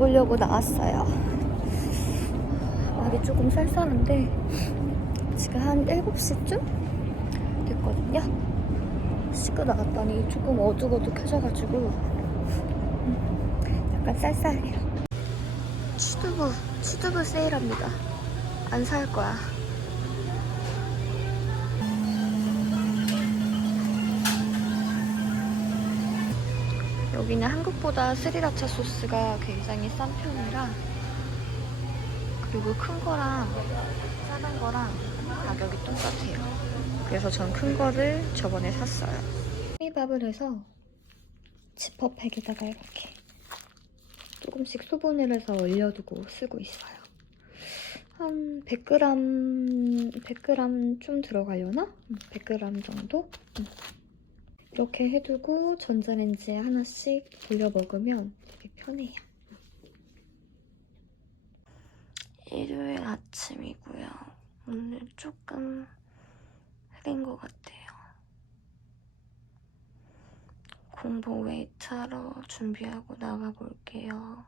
가보려고 나왔어요. 날이 조금 쌀쌀한데 지금 한 7시쯤 됐거든요. 씻고 나갔더니 조금 어둑어둑해져가지고 음, 약간 쌀쌀해요. 취두부, 취두부 세일합니다. 안 살 거야. 여기는 한국보다 스리라차 소스가 굉장히 싼 편이라 그리고 큰 거랑 작은 거랑 가격이 똑같아요. 그래서 전 큰 거를 저번에 샀어요. 호미밥을 해서 지퍼백에다가 이렇게 조금씩 소분을 해서 얼려두고 쓰고 있어요. 한 100g, 100g 좀 들어가려나? 음, 100g 정도? 음. 이렇게 해두고 전자레인지에 하나씩 돌려 먹으면 되게 편해요. 일요일 아침이고요. 오늘 조금 흐린 것 같아요. 공복 웨이트 하러 준비하고 나가볼게요.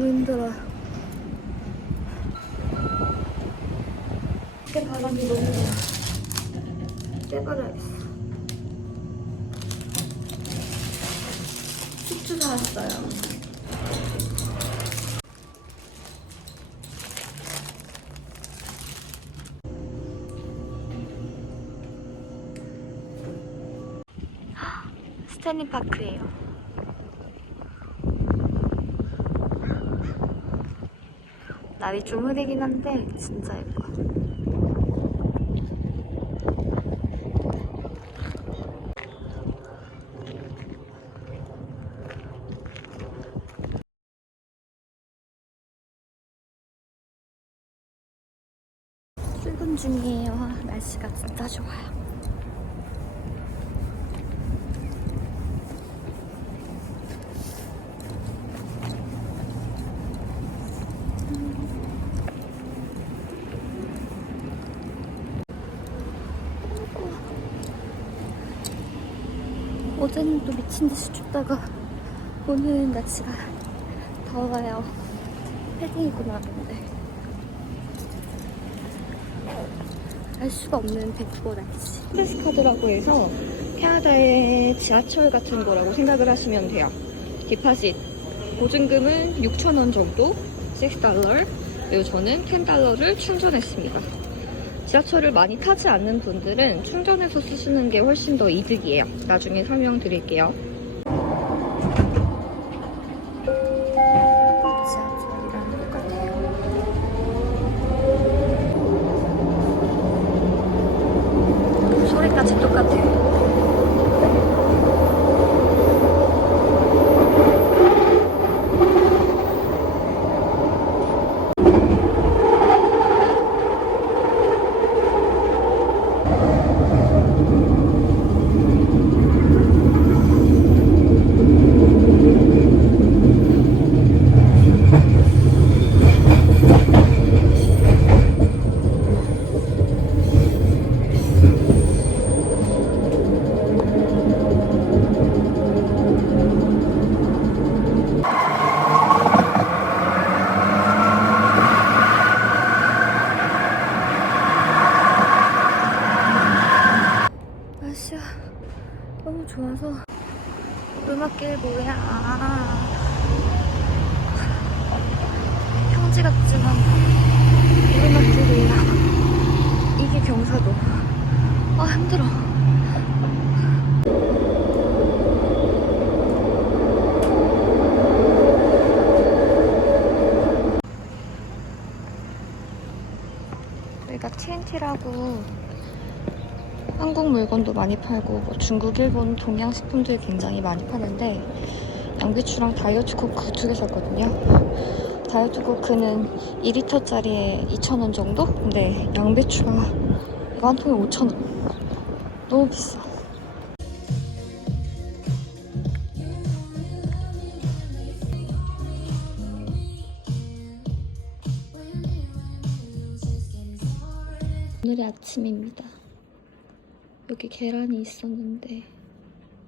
너무 힘들어요. 밖에 바람이 너무 불어. 빼버려야겠어. 숙주 사왔어요. 스탠리 파크예요. 날이 좀 흐리긴 한데 진짜 예뻐. 출근 중이에요. 날씨가 진짜 좋아요. 어제는 또 미친 듯이 춥다가 오늘은 날씨가 더워요. 패딩 입고 나왔는데 알 수가 없는 백보 날씨. 프레스카드라고 해서 캐나다의 지하철 같은 거라고 생각을 하시면 돼요. 디파짓 보증금은 6,000원 정도, 6달러. 그리고 저는 10달러를 충전했습니다. 지하철을 많이 타지 않는 분들은 충전해서 쓰시는 게 훨씬 더 이득이에요. 나중에 설명드릴게요. 이게 뭐야? 평지 같지만 오르막길이야. 이게 경사도. 아 힘들어. 여기가 TNT라고 한국 물건도 많이 팔고 뭐 중국, 일본, 동양 식품들 굉장히 많이 파는데 양배추랑 다이어트 코크 두 개 샀거든요. 다이어트 코크는 2리터짜리에 2,000원 정도? 근데 양배추가 이거 한 통에 5,000원. 너무 비싸. 오늘의 아침입니다. 여기 계란이 있었는데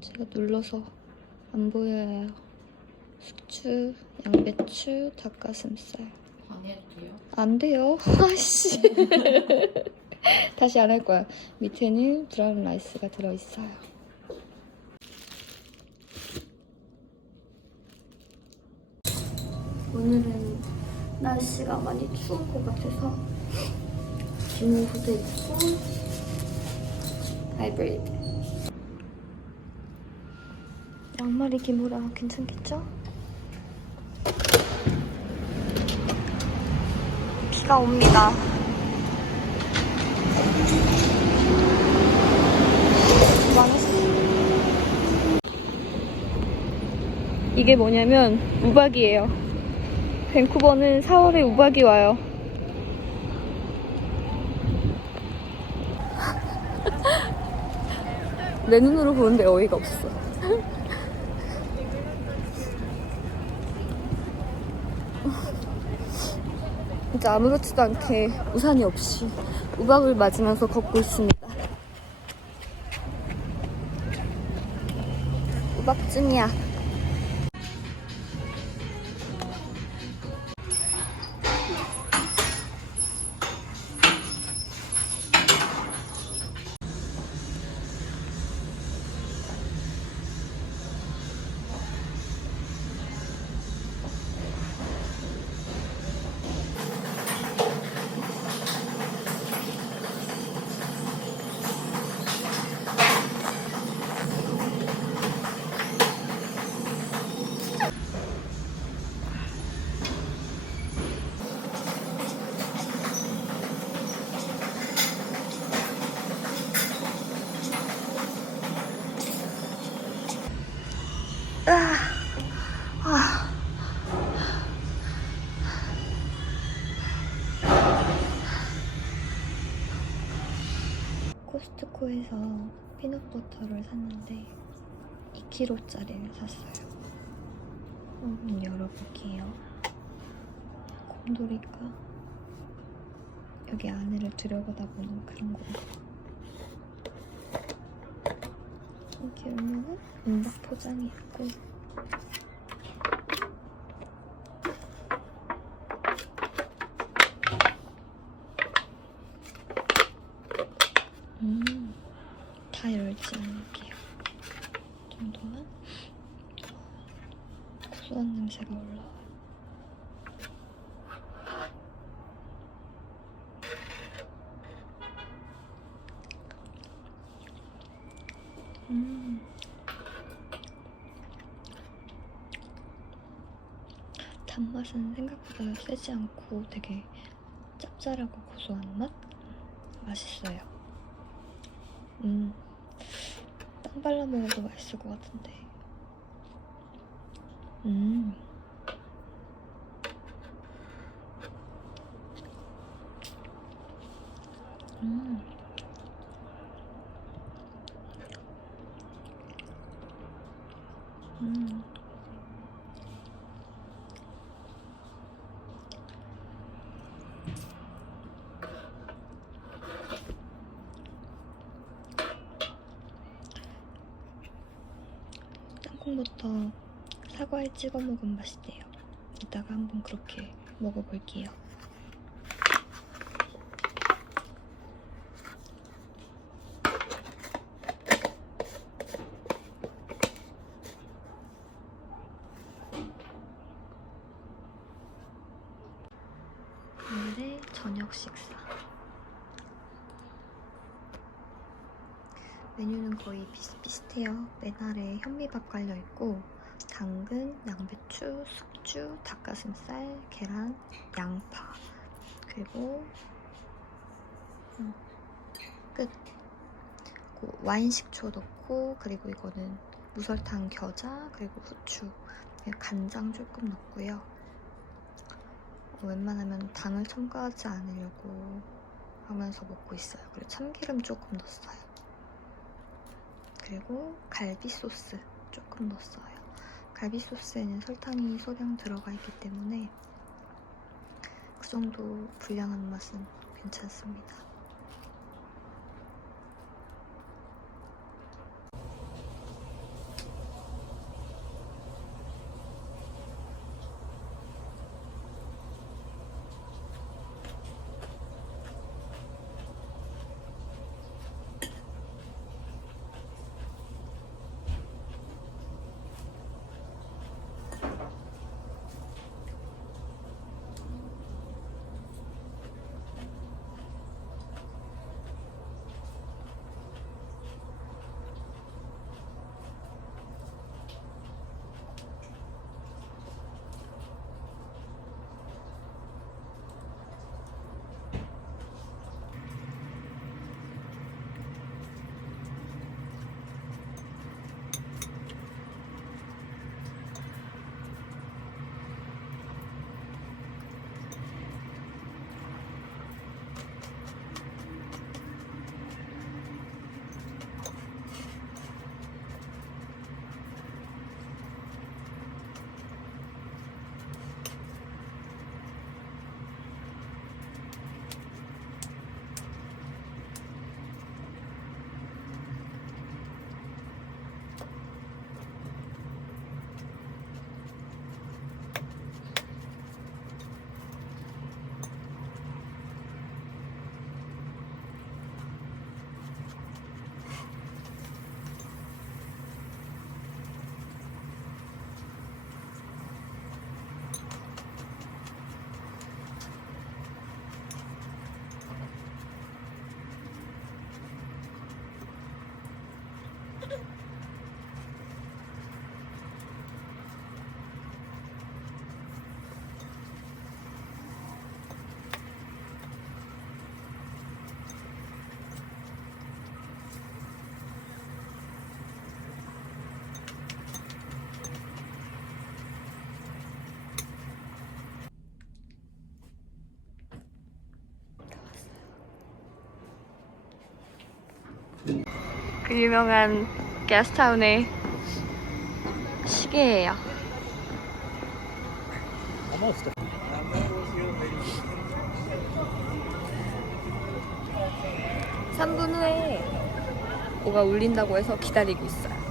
제가 눌러서 안 보여요. 숙주, 양배추, 닭가슴살. 안 해도 돼요? 안 돼요. 아씨. 다시 안 할 거야. 밑에는 브라운 라이스가 들어있어요. 오늘은 날씨가 많이 추운 것 같아서 긴 후드 입고 하이브리드 양말이 기모라 괜찮겠죠? 비가 옵니다. 이게 뭐냐면 우박이에요. 밴쿠버는 4월에 우박이 와요. 내 눈으로 보는데 어이가 없어. 진짜 아무렇지도 않게 우산이 없이 우박을 맞으면서 걷고 있습니다. 우박증이야. 코스트코에서 피넛버터를 샀는데 2kg짜리를 샀어요. 한번 열어볼게요. 곰돌이가 여기 안에를 들여다보는 그런 건가? 이렇게 열면은 은박 포장이 있고 음, 다 열지 않을게요. 이 정도만 고소한 냄새가 올라와요. 음. 단맛은 생각보다 세지 않고 되게 짭짤하고 고소한 맛? 맛있어요. 음, 빵 발라 먹어도 맛있을 것 같은데. 음. 음. 음. 땅콩버터 사과에 찍어 먹으면 맛있대요. 이따가 한번 그렇게 먹어볼게요. 오늘의 저녁 식사. 메뉴는 거의 비슷비슷해요. 맨 아래 현미밥 깔려 있고 당근, 양배추, 숙주, 닭가슴살, 계란, 양파 그리고 음, 끝. 와인 식초 넣고 그리고 이거는 무설탕 겨자 그리고 후추 그리고 간장 조금 넣고요. 어, 웬만하면 당을 첨가하지 않으려고 하면서 먹고 있어요. 그리고 참기름 조금 넣었어요. 그리고 갈비 소스 조금 넣었어요. 갈비 소스에는 설탕이 소량 들어가 있기 때문에 그 정도 불량한 맛은 괜찮습니다. 그 유명한 게스트타운의 시계예요. Almost. 3분 후에 뭐가 울린다고 해서 기다리고 있어요.